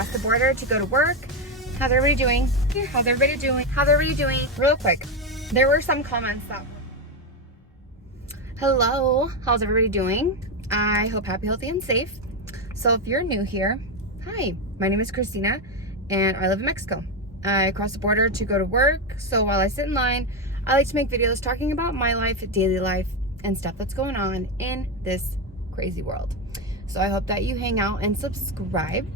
across the border to go to work. How's everybody doing? How's everybody doing? How's everybody doing? Real quick, there were some comments that... Hello, how's everybody doing? I hope happy, healthy, and safe. So if you're new here, hi, my name is Christina, and I live in Mexico. I cross the border to go to work, so while I sit in line, I like to make videos talking about my life, daily life, and stuff that's going on in this crazy world. So I hope that you hang out and subscribe.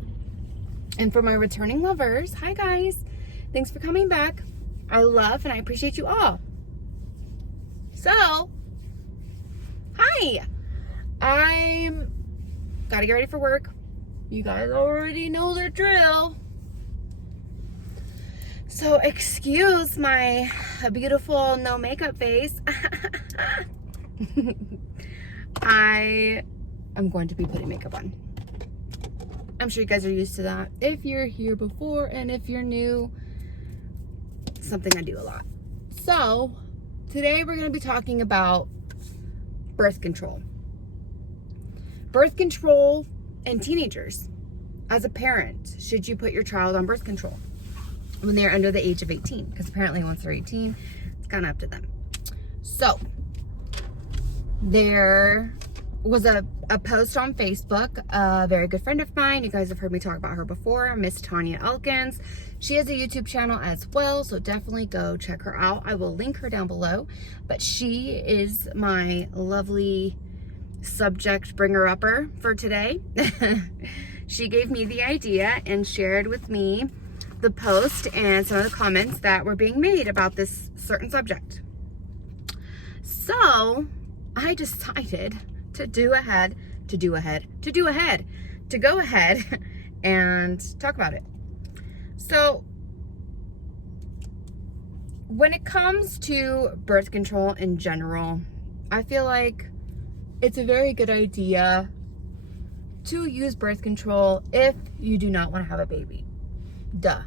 And for my returning lovers, hi guys, thanks for coming back. I love and I appreciate you all. So, hi, I'm gotta get ready for work. You guys already know the drill. So excuse my beautiful no makeup face. I am going to be putting makeup on. I'm sure you guys are used to that. If you're here before and if you're new, something I do a lot. So today we're going to be talking about birth control. Birth control and teenagers. As a parent, should you put your child on birth control when they're under the age of 18? Because apparently once they're 18, it's kind of up to them. So there was a post on Facebook. A very good friend of mine, you guys have heard me talk about her before, Miss Tonia Elkins. She has a YouTube channel as well, so definitely go check her out. I will link her down below, but she is my lovely subject bringer-upper for today. She gave me the idea and shared with me the post and some of the comments that were being made about this certain subject. So I decided to go ahead and talk about it. So when it comes to birth control in general, I feel like it's a very good idea to use birth control if you do not want to have a baby. Duh.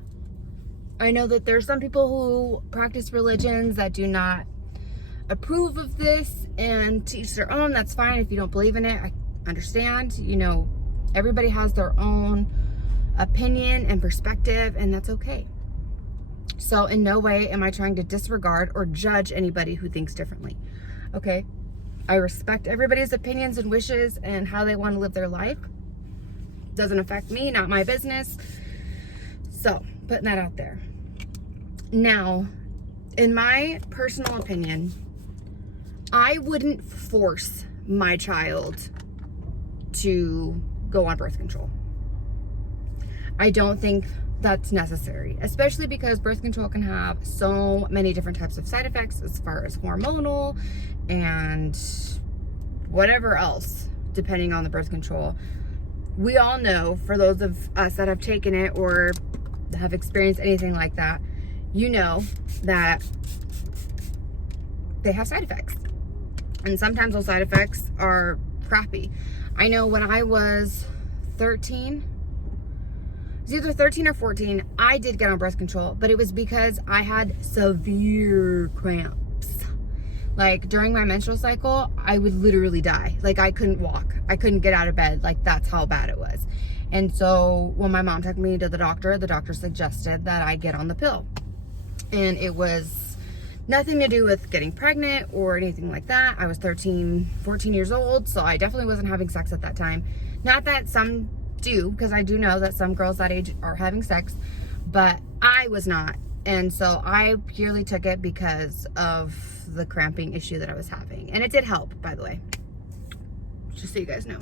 I know that there's some people who practice religions that do not approve of this, and to each their own. That's fine. If you don't believe in it, I understand. You know, everybody has their own opinion and perspective, and that's okay. So in no way am I trying to disregard or judge anybody who thinks differently. Okay? I respect everybody's opinions and wishes and how they want to live their life. Doesn't affect me, not my business. So, putting that out there. Now, in my personal opinion, I wouldn't force my child to go on birth control. I don't think that's necessary, especially because birth control can have so many different types of side effects as far as hormonal and whatever else, depending on the birth control. We all know, for those of us that have taken it or have experienced anything like that, you know that they have side effects. And sometimes those side effects are crappy. I know when I was 13, it was either 13 or 14, I did get on birth control, but it was because I had severe cramps. Like during my menstrual cycle, I would literally die. Like I couldn't walk. I couldn't get out of bed. Like that's how bad it was. And so when my mom took me to the doctor suggested that I get on the pill. And it was nothing to do with getting pregnant or anything like that. I was 13, 14 years old, so I definitely wasn't having sex at that time. Not that some do, because I do know that some girls that age are having sex, but I was not. And so I purely took it because of the cramping issue that I was having. And it did help, by the way, just so you guys know.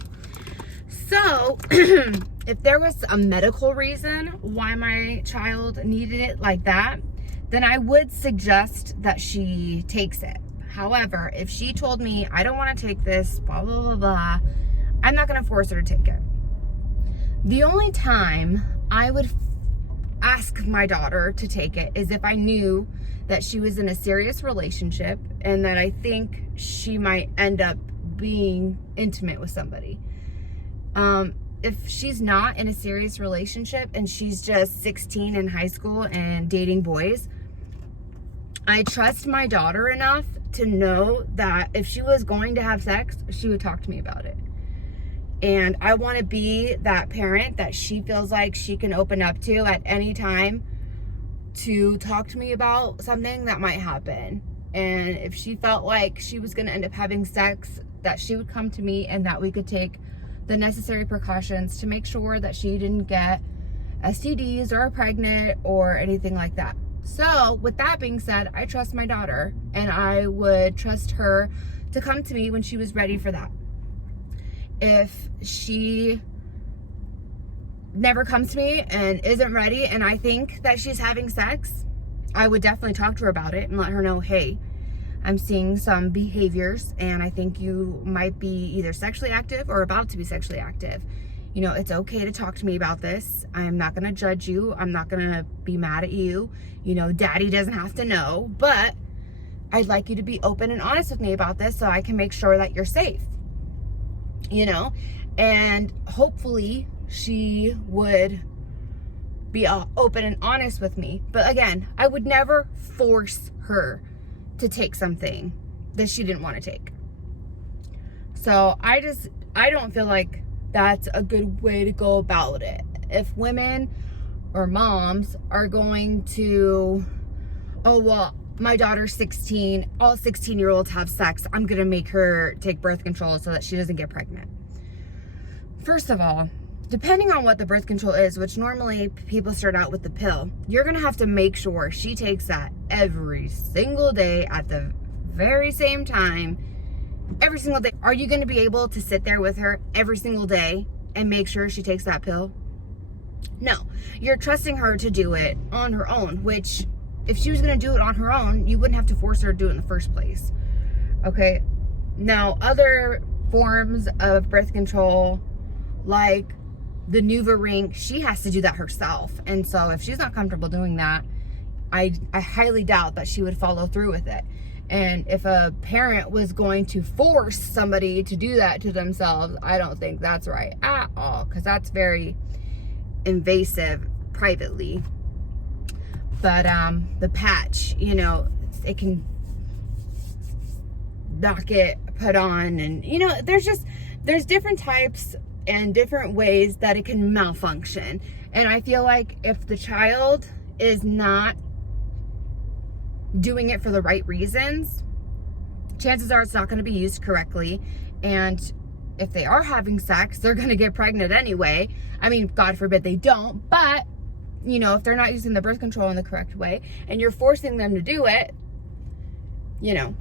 So if there was a medical reason why my child needed it like that, then I would suggest that she takes it. However, if she told me, I don't want to take this, blah, blah, blah, blah, I'm not going to force her to take it. The only time I would ask my daughter to take it is if I knew that she was in a serious relationship and that I think she might end up being intimate with somebody. If she's not in a serious relationship and she's just 16 in high school and dating boys, I trust my daughter enough to know that if she was going to have sex, she would talk to me about it. And I want to be that parent that she feels like she can open up to at any time to talk to me about something that might happen. And if she felt like she was going to end up having sex, that she would come to me and that we could take the necessary precautions to make sure that she didn't get STDs or pregnant or anything like that. So with that being said, I trust my daughter, and I would trust her to come to me when she was ready for that. If she never comes to me and isn't ready and I think that she's having sex, I would definitely talk to her about it and let her know, hey, I'm seeing some behaviors and I think you might be either sexually active or about to be sexually active. You know, it's okay to talk to me about this. I'm not going to judge you. I'm not going to be mad at you. You know, daddy doesn't have to know, but I'd like you to be open and honest with me about this so I can make sure that you're safe. You know, and hopefully she would be open and honest with me. But again, I would never force her to take something that she didn't want to take. So I don't feel like that's a good way to go about it. If women or moms are going to, oh, well, my daughter's 16, all 16-year-olds have sex, I'm going to make her take birth control so that she doesn't get pregnant. First of all, depending on what the birth control is, which normally people start out with the pill, you're going to have to make sure she takes that every single day at the very same time, every single day. Are you going to be able to sit there with her every single day and make sure she takes that pill? No. You're trusting her to do it on her own, which if she was going to do it on her own, you wouldn't have to force her to do it in the first place. Okay. Now, other forms of birth control, like the NuvaRing, she has to do that herself. And so if she's not comfortable doing that, I highly doubt that she would follow through with it. And if a parent was going to force somebody to do that to themselves, I don't think that's right at all, because that's very invasive privately. But the patch, you know, it can not get put on, and you know, there's different types and different ways that it can malfunction. And I feel like if the child is not doing it for the right reasons, chances are it's not going to be used correctly. And if they are having sex, they're going to get pregnant anyway. I mean, God forbid they don't, but you know, if they're not using the birth control in the correct way and you're forcing them to do it, you know,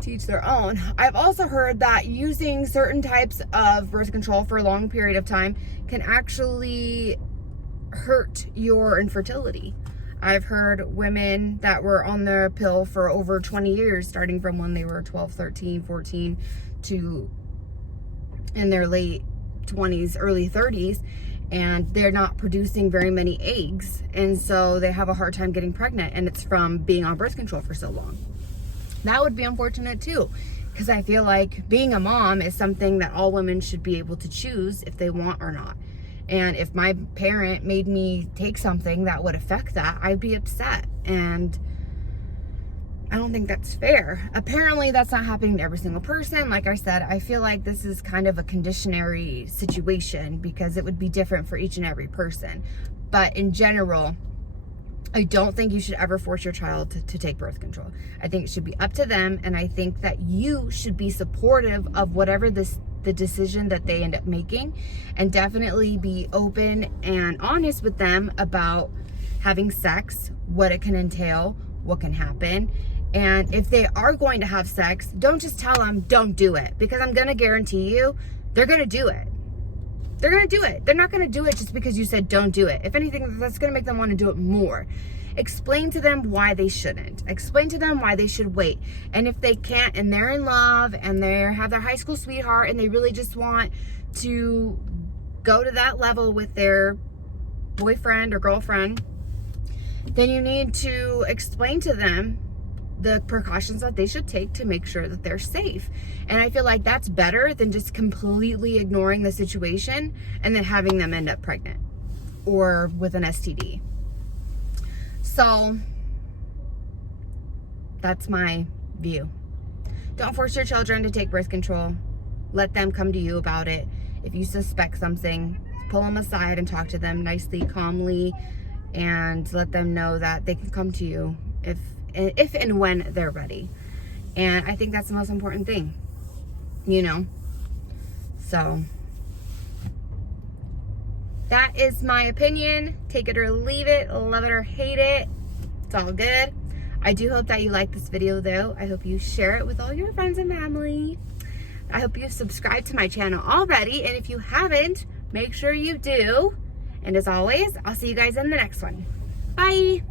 to each their own. I've also heard that using certain types of birth control for a long period of time can actually hurt your infertility. I've heard women that were on the pill for over 20 years, starting from when they were 12, 13, 14 to in their late 20s, early 30s, and they're not producing very many eggs. And so they have a hard time getting pregnant, and it's from being on birth control for so long. That would be unfortunate too, because I feel like being a mom is something that all women should be able to choose if they want or not. And if my parent made me take something that would affect that, I'd be upset. And I don't think that's fair. Apparently that's not happening to every single person. Like I said, I feel like this is kind of a conditionary situation because it would be different for each and every person. But in general, I don't think you should ever force your child to take birth control. I think it should be up to them, and I think that you should be supportive of whatever the decision that they end up making, and definitely be open and honest with them about having sex, what it can entail, what can happen. And if they are going to have sex, don't just tell them, don't do it, because I'm going to guarantee you, they're going to do it. They're going to do it. They're not going to do it just because you said don't do it. If anything, that's going to make them want to do it more. Explain to them why they shouldn't. Explain to them why they should wait. And if they can't, and they're in love, and they have their high school sweetheart, and they really just want to go to that level with their boyfriend or girlfriend, then you need to explain to them the precautions that they should take to make sure that they're safe. And I feel like that's better than just completely ignoring the situation and then having them end up pregnant or with an STD. So that's my view. Don't force your children to take birth control. Let them come to you about it. If you suspect something, pull them aside and talk to them nicely, calmly, and let them know that they can come to you if and when they're ready. And I think that's the most important thing, you know. So that is my opinion. Take it or leave it, love it or hate it. It's all good. I do hope that you like this video though. I hope you share it with all your friends and family. I hope you've subscribed to my channel already. And if you haven't, make sure you do. And as always, I'll see you guys in the next one. Bye.